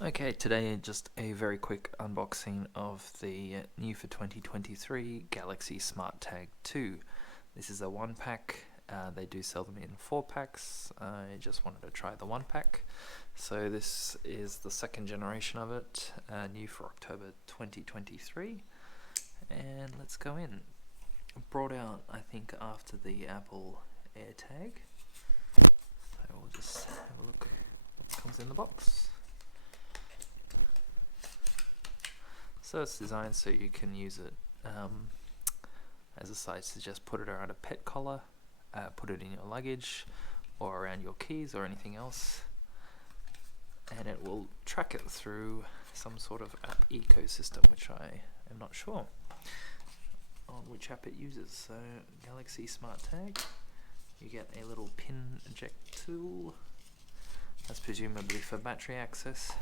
Okay, today just a very quick unboxing of the new for 2023 Galaxy Smart Tag 2. This is a 1-pack. They do sell them in 4-packs. I just wanted to try the 1-pack. So this is the second generation of it, new for October 2023. And let's go in. Brought out, I think, after the Apple AirTag. So we'll just have a look what comes in the box. So it's designed so you can use it as a size to just put it around a pet collar, put it in your luggage or around your keys or anything else, and it will track it through some sort of app ecosystem, which I am not sure on which app it uses. So Galaxy Smart Tag, you get a little pin eject tool, that's presumably for battery access.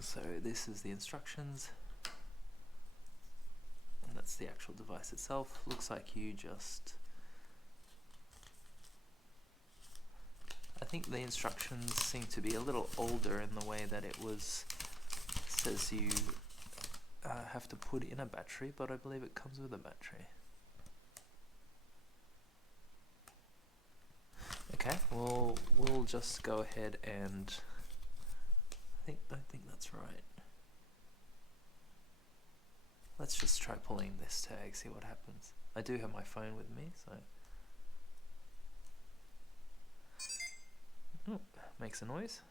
So this is the instructions, and that's the actual device itself. Looks like you just, I think the instructions seem to be a little older in the way that it says you have to put in a battery, but I believe it comes with a battery. Okay, well, we'll just go ahead and I think that's right. Let's just try pulling this tag, see what happens. I do have my phone with me, so. Oh, makes a noise.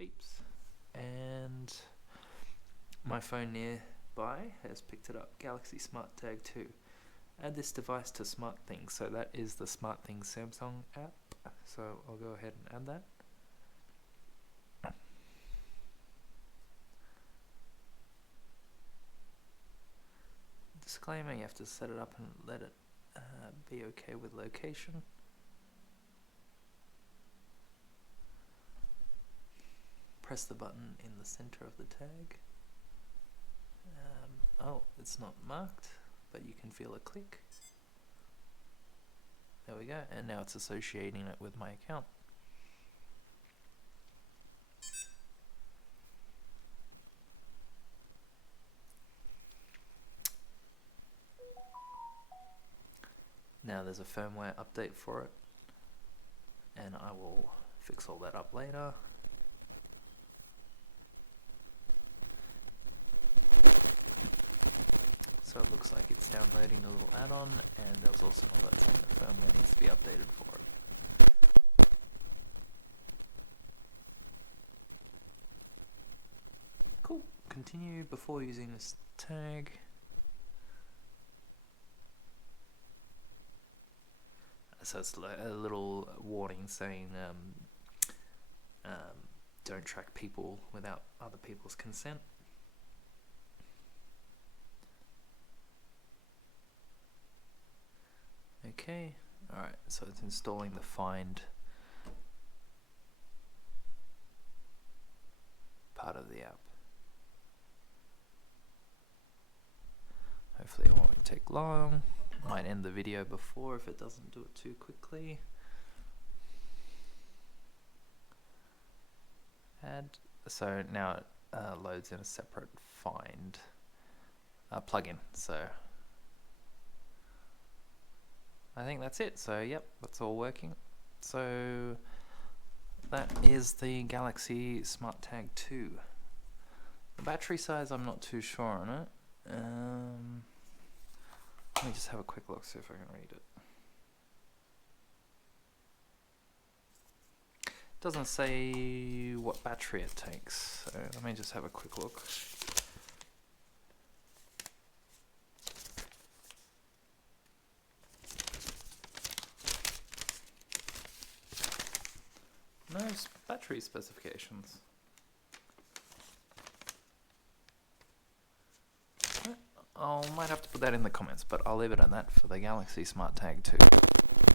Beeps. And my phone nearby has picked it up. Galaxy Smart Tag 2. Add this device to SmartThings. So that is the SmartThings Samsung app. So I'll go ahead and add that. Disclaimer, you have to set it up and let it be okay with location. Press the button in the center of the tag. Oh, it's not marked, but you can feel a click. There we go, and now it's associating it with my account. Now there's a firmware update for it, and I will fix all that up later. So it looks like it's downloading a little add-on, and there's also an alert saying the firmware needs to be updated for it. Cool. Continue before using this tag. So it's a little warning saying don't track people without other people's consent. Okay, alright, so it's installing the Find part of the app. Hopefully it won't take long. Might end the video before if it doesn't do it too quickly. Add. So now it loads in a separate Find plugin. So I think that's it. So yep, that's all working. So that is the Galaxy Smart Tag 2. The battery size, I'm not too sure on it. Let me just have a quick look, see if I can read it. Doesn't say what battery it takes, so let me just have a quick look. No battery specifications. I might have to put that in the comments, but I'll leave it at that for the Galaxy Smart Tag 2.